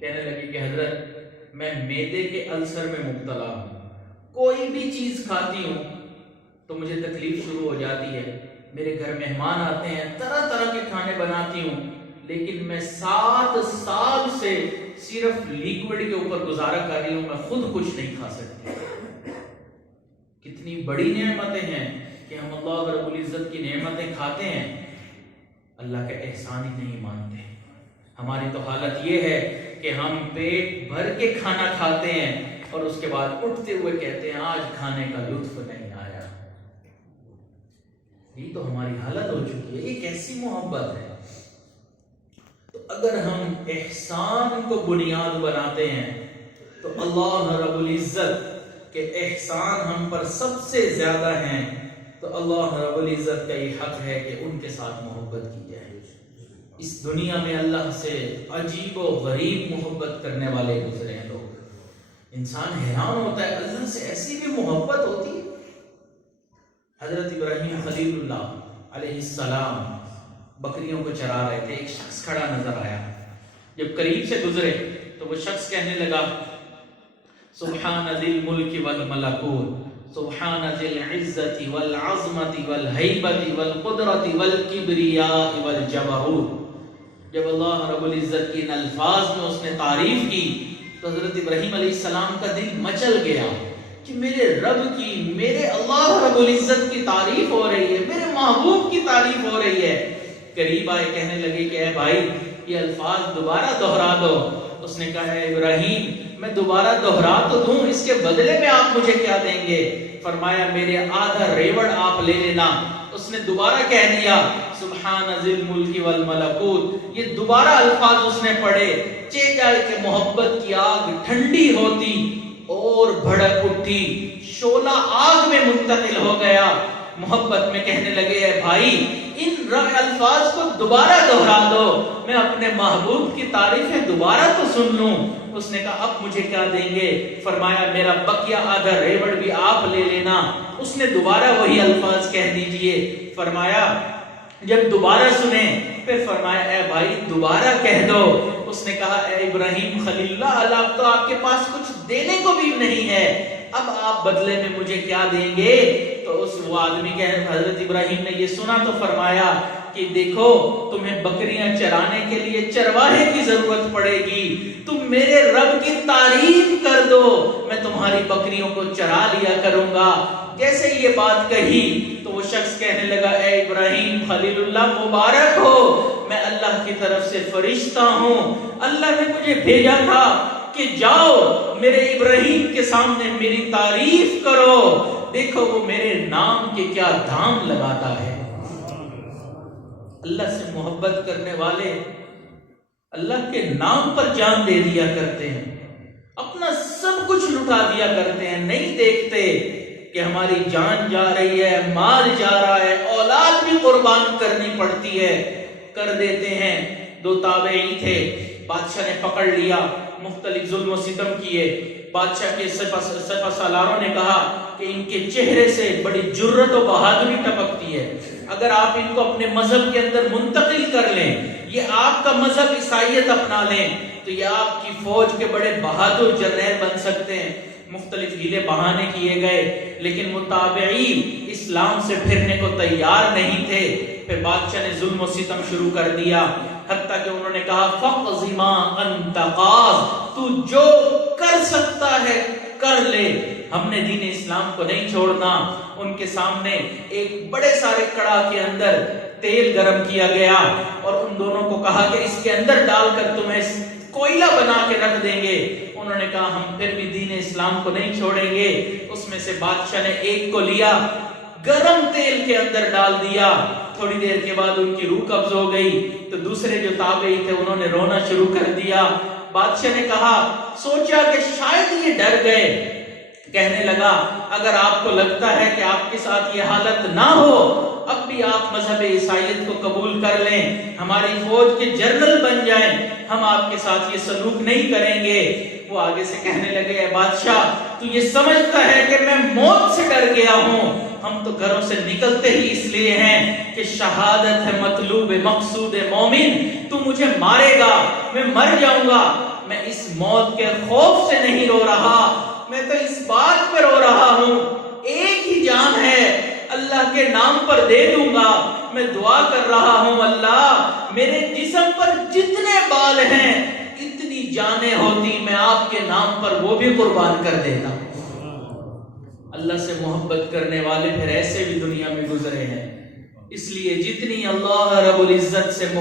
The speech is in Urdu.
کہنے لگے کہ حضرت میں معدے کے السر میں مبتلا ہوں، کوئی بھی چیز کھاتی ہوں تو مجھے تکلیف شروع ہو جاتی ہے، میرے گھر مہمان آتے ہیں طرح طرح کے کھانے بناتی ہوں، لیکن میں 7 سال سے صرف لیکوڈ کے اوپر گزارا کر رہی ہوں، میں خود کچھ نہیں کھا سکتی۔ کتنی بڑی نعمتیں ہیں کہ ہم اللہ رب العزت کی نعمتیں کھاتے ہیں، اللہ کا احسان ہی نہیں مانتے۔ ہماری تو حالت یہ ہے کہ ہم پیٹ بھر کے کھانا کھاتے ہیں اور اس کے بعد اٹھتے ہوئے کہتے ہیں آج کھانے کا لطف نہیں آیا۔ یہ تو ہماری حالت ہو چکی ہے، یہ کیسی محبت ہے؟ تو اگر ہم احسان کو بنیاد بناتے ہیں تو اللہ رب العزت کے احسان ہم پر سب سے زیادہ ہیں، تو اللہ رب العزت کا یہ حق ہے کہ ان کے ساتھ محبت کی جائے۔ اس دنیا میں اللہ سے عجیب و غریب محبت کرنے والے گزرے ہیں لوگ، انسان حیران ہوتا ہے اللہ سے ایسی بھی محبت ہوتی ہے۔ حضرت ابراہیم خلیل اللہ علیہ السلام بکریوں کو چرا رہے تھے، ایک شخص کھڑا نظر آیا، جب قریب سے گزرے تو وہ شخص کہنے لگا سبحان ذی الملک والملکوت، سبحان ذی العزت والعظمت والہیبت والقدرت والکبریاء والجبروت۔ جب اللہ رب العزت کی ان الفاظ میں اس نے تعریف کی تو حضرت ابراہیم علیہ السلام کا دل مچل گیا کہ میرے رب کی، میرے اللہ رب العزت کی تعریف ہو رہی ہے، میرے محبوب کی تعریف ہو رہی ہے۔ قریب آئے، کہنے لگے کہ اے بھائی یہ الفاظ دوبارہ دہرا دو۔ اس نے کہا اے ابراہیم میں دوبارہ دہرا تو دوں، اس کے بدلے میں آپ مجھے کیا دیں گے؟ فرمایا میرے آدھا ریوڑ آپ لے لینا۔ اس نے دوبارہ کہہ دیا سبحان ذی الملک والملکوت۔ یہ دوبارہ الفاظ اس نے پڑھے، چہ جائے کہ محبت کی آگ ٹھنڈی ہوتی اور بھڑک اٹھی، شعلہ آگ میں منتقل ہو گیا۔ محبت میں کہنے لگے اے بھائی ان الفاظ کو دوبارہ دہرا دو، میں اپنے محبوب کی تعریفیں دوبارہ تو سن لوں۔ اس نے کہا اب مجھے کیا دیں گے؟ فرمایا میرا بقیہ آدھا ریوڑ بھی آپ لے لینا۔ اس نے دوبارہ وہی الفاظ کہہ دیجئے۔ فرمایا جب دوبارہ سنیں پھر فرمایا اے بھائی دوبارہ کہہ دو۔ اس نے کہا اے ابراہیم خلیل اللہ، اب تو آپ کے پاس کچھ دینے کو بھی نہیں ہے، اب آپ بدلے میں مجھے کیا دیں گے؟ تو اس وہ آدمی کہ حضرت ابراہیم نے یہ سنا تو فرمایا کہ دیکھو تمہیں بکریاں چرانے کے لیے چرواہے کی ضرورت پڑے گی، تم میرے رب کی تعریف کر دو، میں تمہاری بکریوں کو چرا لیا کروں گا۔ جیسے یہ بات کہی تو وہ شخص کہنے لگا اے ابراہیم خلیل اللہ مبارک ہو، میں اللہ کی طرف سے فرشتہ ہوں، اللہ نے مجھے بھیجا تھا کہ جاؤ میرے ابراہیم کے سامنے میری تعریف کرو، دیکھو وہ میرے نام کے کیا دھام لگاتا ہے۔ اللہ سے محبت کرنے والے اللہ کے نام پر جان دے دیا کرتے ہیں، اپنا سب کچھ لٹا دیا کرتے ہیں، نہیں دیکھتے کہ ہماری جان جا رہی ہے، مال جا رہا ہے، اولاد بھی قربان کرنی پڑتی ہے، کر دیتے ہیں۔ 2 تابعی تھے، بادشاہ نے پکڑ لیا، مختلف ظلم و ستم کیے۔ بادشاہ کے سپہ سالاروں نے کہا کہ ان کے چہرے سے بڑی جرت و بہادری ٹپکتی ہے، اگر آپ ان کو اپنے مذہب کے اندر منتقل کر لیں، یہ آپ کا مذہب عیسائیت اپنا لیں تو یہ آپ کی فوج کے بڑے بہادر جرنیل بن سکتے ہیں۔ مختلف ہیلے بہانے کیے گئے لیکن متابعین اسلام سے پھرنے کو تیار نہیں تھے۔ پھر بادشاہ نے ظلم و ستم شروع کر دیا، حتیٰ کہ انہوں نے کہا فَقْضِ مَا أَنْتَ قَاضٍ، تو جو کر سکتا ہے کر لے، ہم نے دین اسلام کو نہیں چھوڑنا۔ ان کے سامنے ایک بڑے سارے کڑا کے اندر تیل گرم کیا گیا اور ان دونوں کو کہا کہ اس کے اندر ڈال کر تمہیں کوئلہ بنا کے رکھ دیں گے۔ انہوں نے کہا ہم پھر بھی دین اسلام کو نہیں چھوڑیں گے۔ اس میں سے بادشاہ نے ایک کو لیا، گرم تیل کے اندر ڈال دیا، تھوڑی دیر کے بعد ان کی روح قبض ہو گئی تو دوسرے جو تابعی تھے انہوں نے رونا شروع کر دیا۔ بادشاہ نے کہا سوچا کہ شاید یہ ڈر گئے، کہنے لگا اگر آپ کو لگتا ہے کہ آپ کے ساتھ یہ حالت نہ ہو، اب بھی آپ مذہب عیسائیت کو قبول کر لیں، ہماری فوج کے جنرل بن جائیں، ہم آپ کے ساتھ یہ سلوک نہیں کریں گے۔ وہ آگے سے کہنے لگے اے بادشاہ تو یہ سمجھتا ہے کہ میں موت سے ڈر گیا ہوں، ہم تو گھروں سے نکلتے ہی اس لیے ہیں کہ شہادت ہے مطلوب مقصود مومن. تو مجھے مارے گا، میں مر جاؤں گا، میں اس موت کے خوف سے نہیں رو رہا، میں تو اس بات پہ رو رہا ہوں ایک ہی جان ہے، اللہ کے نام پر دے دوں گا. میں دعا کر رہا ہوں اللہ میرے جسم پر جتنے بال ہیں اتنی جانیں ہوتی میں آپ کے نام پر وہ بھی قربان کر دیتا. اللہ سے محبت کرنے والے پھر ایسے بھی دنیا میں گزرے ہیں. اس لیے جتنی اللہ رب العزت سے